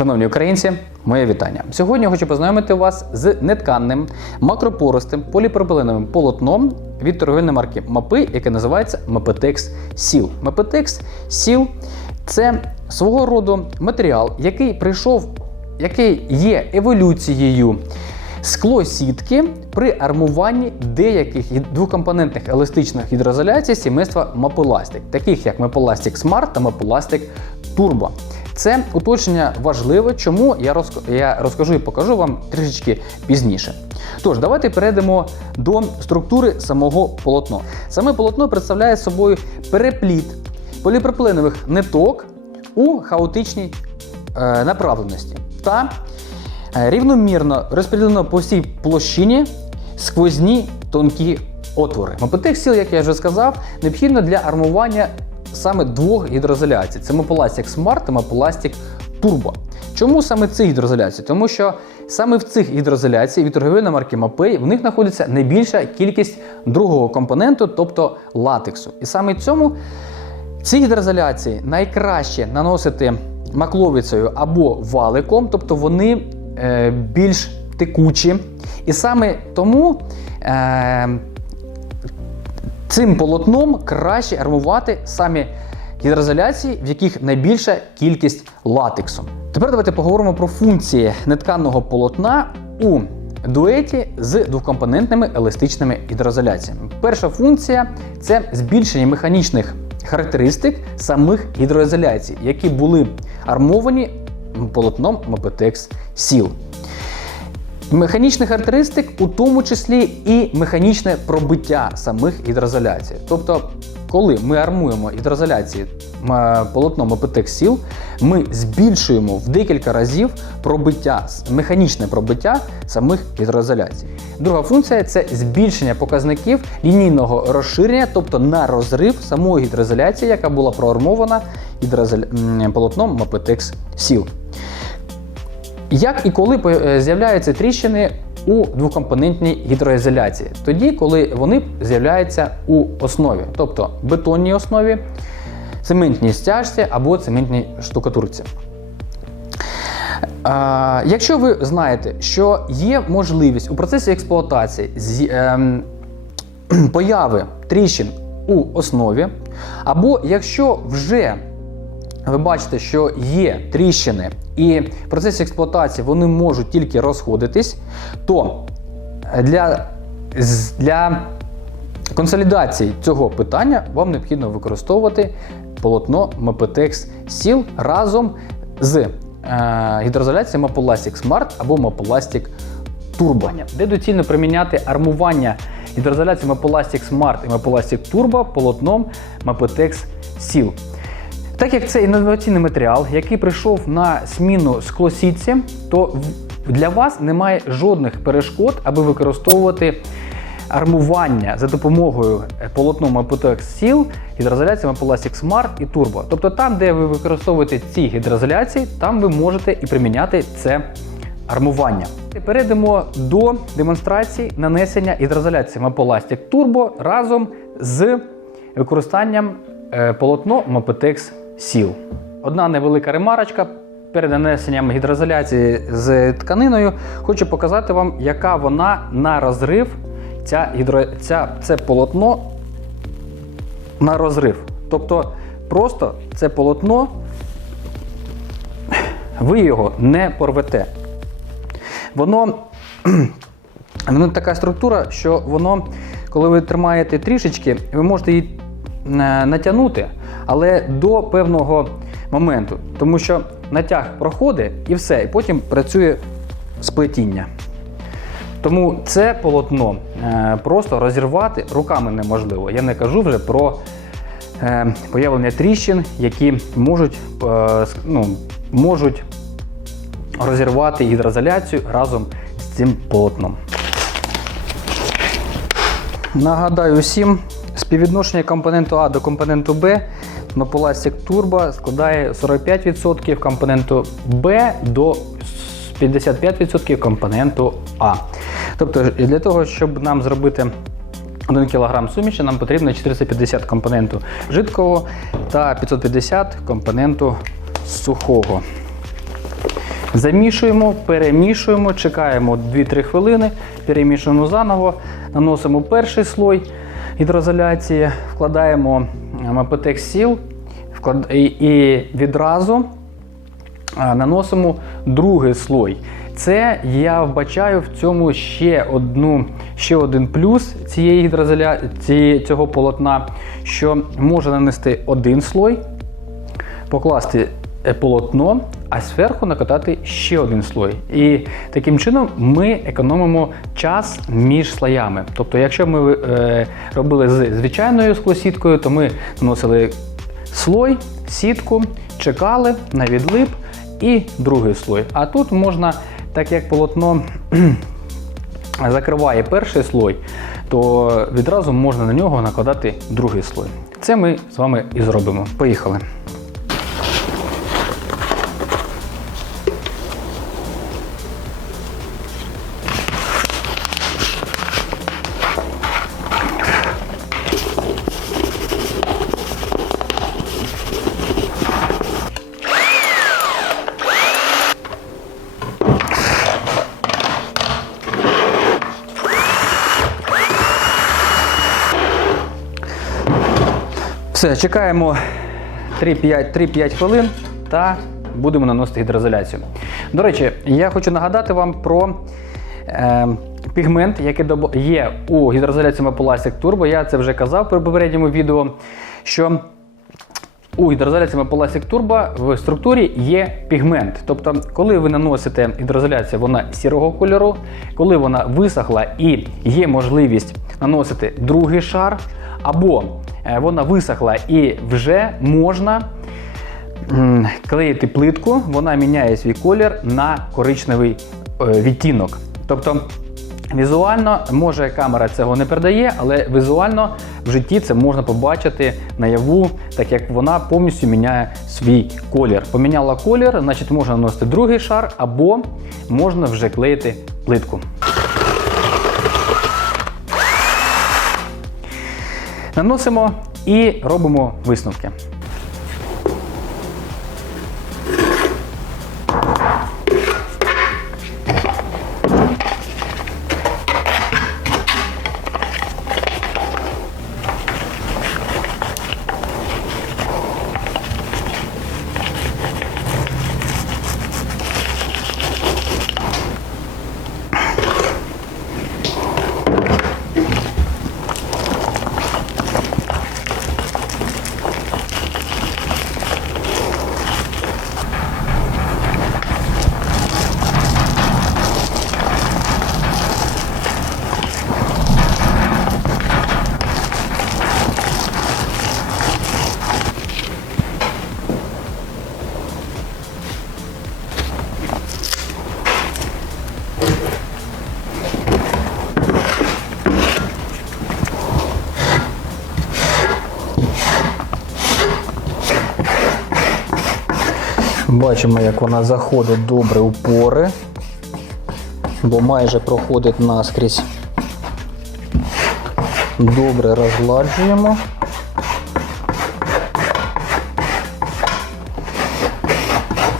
Шановні українці, моє вітання. Сьогодні я хочу познайомити вас з нетканним, макропористим поліпропиленовим полотном від торговельної марки Мапи, яке називається Мапетекс Сіл. Мапетекс Сіл це свого роду матеріал, який прийшов, який є еволюцією склосітки при армуванні деяких двокомпонентних еластичних гідроізоляцій сімейства Мапеластик, таких як Мапеластик Smart та Мапеластик Turbo. Це уточнення важливе, чому я, розк- я розкажу і покажу вам трішечки пізніше. Тож, давайте перейдемо до структури самого полотна. Саме полотно представляє собою перепліт поліпропиленових ниток у хаотичній е, направленості та е, рівномірно розподілено по всій площині сквозні тонкі отвори. Мопотек сіл, як я вже сказав, необхідно для армування саме двох гідроізоляцій: це Мополастик Smart та Мополастик Turbo. Чому саме цих гідроізоляцій? Тому що саме в цих гідроізоляцій від торговельної марки Мапей в них знаходиться найбільша кількість другого компоненту, тобто латексу. І саме цьому ці гідроізоляції найкраще наносити макловицею або валиком, тобто вони е, більш текучі. І саме тому е, цим полотном краще армувати самі гідроізоляції, в яких найбільша кількість латексу. Тепер давайте поговоримо про функції нетканного полотна у дуеті з двокомпонентними еластичними гідроізоляціями. Перша функція це збільшення механічних характеристик самих гідроізоляцій, які були армовані полотном Мопетекс Сіл. Механічних характеристик, у тому числі і механічне пробиття самих гідроізоляцій. Тобто, коли ми армуємо гідроізоляції м, полотном Apetex Seal, ми збільшуємо в декілька разів пробиття, механічне пробиття самих гідроізоляцій. Друга функція це збільшення показників лінійного розширення, тобто на розрив самої гідроізоляції, яка була проармована м, полотном Apetex Seal. Як і коли е, з'являються тріщини у двокомпонентній гідроізоляції? Тоді, коли вони з'являються у основі, тобто бетонній основі, цементній стяжці або цементній штукатурці. Якщо ви знаєте, що є можливість у процесі експлуатації з, ем, появи тріщин у основі, або якщо вже ви бачите, що є тріщини, і в процесі експлуатації вони можуть тільки розходитись, то для, для консолідації цього питання вам необхідно використовувати полотно Maptex Seal разом з е, гідроізоляцією Maplastic Smart або Maplastic Turbo, де доцільно приміняти армування гідроізоляції Maplastic Smart і Maplastic Turbo полотном Maptex Seal. Так як це інноваційний матеріал, який прийшов на зміну склосітці, то для вас немає жодних перешкод, аби використовувати армування за допомогою е, полотном Apotex Seal, гідроізоляціями Plastic Smart і Turbo. Тобто там, де ви використовуєте ці гідроізоляції, там ви можете і приміняти це армування. Перейдемо до демонстрації нанесення гідроізоляції Mapolastic Turbo разом з використанням е, полотно Mapetex Seal. Одна невелика ремарочка. Перед нанесенням гідроізоляції з тканиною хочу показати вам, яка вона на розрив, ця гідро... ця, це полотно на розрив. Тобто просто це полотно, ви його не порвете. Воно, воно така структура, що воно, коли ви тримаєте трішечки, ви можете її е, натягнути, але до певного моменту. Тому що натяг проходить і все, і потім працює сплетіння. Тому це полотно е, просто розірвати руками неможливо. Я не кажу вже про е, появлення тріщин, які можуть, е, ну, можуть розірвати гідроізоляцію разом з цим полотном. Нагадаю всім, співвідношення компоненту А до компоненту Б Monopolastic Turbo складає 45% компоненту Б до 55% компоненту А. Тобто для того, щоб нам зробити 1 кг суміші, нам потрібно 450 компоненту жидкого та 550 компоненту сухого. Замішуємо, перемішуємо, чекаємо 2-3 хвилини, перемішуємо заново, наносимо перший слой гідроізоляції, вкладаємо Мапетекс Сіл і, відразу наносимо другий слой. Це я вбачаю в цьому ще одну, ще один плюс цієї гідроізоля... цієї, цього полотна, що може нанести один слой, покласти е, полотно, а зверху накатати ще один слой. І таким чином ми економимо час між слоями. Тобто, якщо ми е, робили з звичайною склосіткою, то ми наносили слой, сітку, чекали на відлип і другий слой. А тут можна, так як полотно закриває перший слой, то відразу можна на нього накладати другий слой. Це ми з вами і зробимо. Поїхали. Все, чекаємо 3-5 3-5 хвилин та будемо наносити гідроізоляцію. До речі, я хочу нагадати вам про е, пігмент, який є у гідроізоляції Maplastic Turbo. Я це вже казав при попередньому відео, що у гідроізоляції Maplastic Turbo в структурі є пігмент. Тобто, коли ви наносите гідроізоляцію, вона сірого кольору, коли вона висохла і є можливість наносити другий шар, або вона висохла і вже можна клеїти плитку, вона міняє свій колір на коричневий е, відтінок. Тобто Візуально, може камера цього не передає, але візуально в житті це можна побачити наяву, так як вона повністю міняє свій колір. Поміняла колір, значить можна наносити другий шар, або можна вже клеїти плитку. Наносимо і робимо висновки. Бачимо, як вона заходить добре у пори, бо майже проходить наскрізь. Добре розгладжуємо.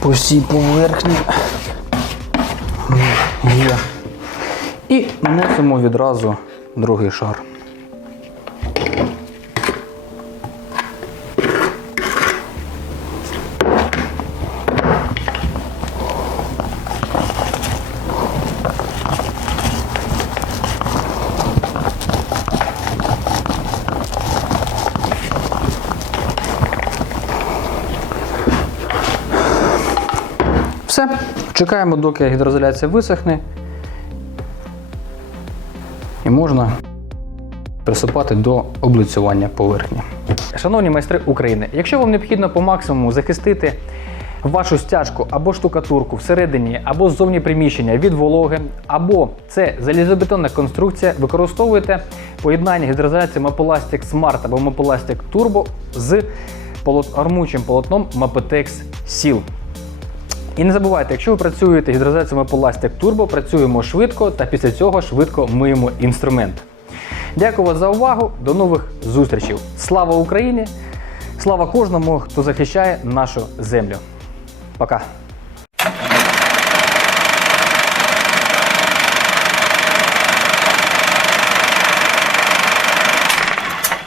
По всій поверхні є. І наносимо відразу другий шар. Все, чекаємо, доки гідроізоляція висохне. І можна приступати до облицювання поверхні. Шановні майстри України, якщо вам необхідно по максимуму захистити вашу стяжку або штукатурку всередині, або ззовні приміщення від вологи, або це залізобетонна конструкція, використовуйте поєднання гідроізоляції Maplastic Smart або Maplastic Turbo з армуючим полотном Mapetex Seal. І не забувайте, якщо ви працюєте гідроізоляцією Plastic Turbo, працюємо швидко та після цього швидко миємо інструмент. Дякую вас за увагу. До нових зустрічей. Слава Україні! Слава кожному, хто захищає нашу землю. Пока!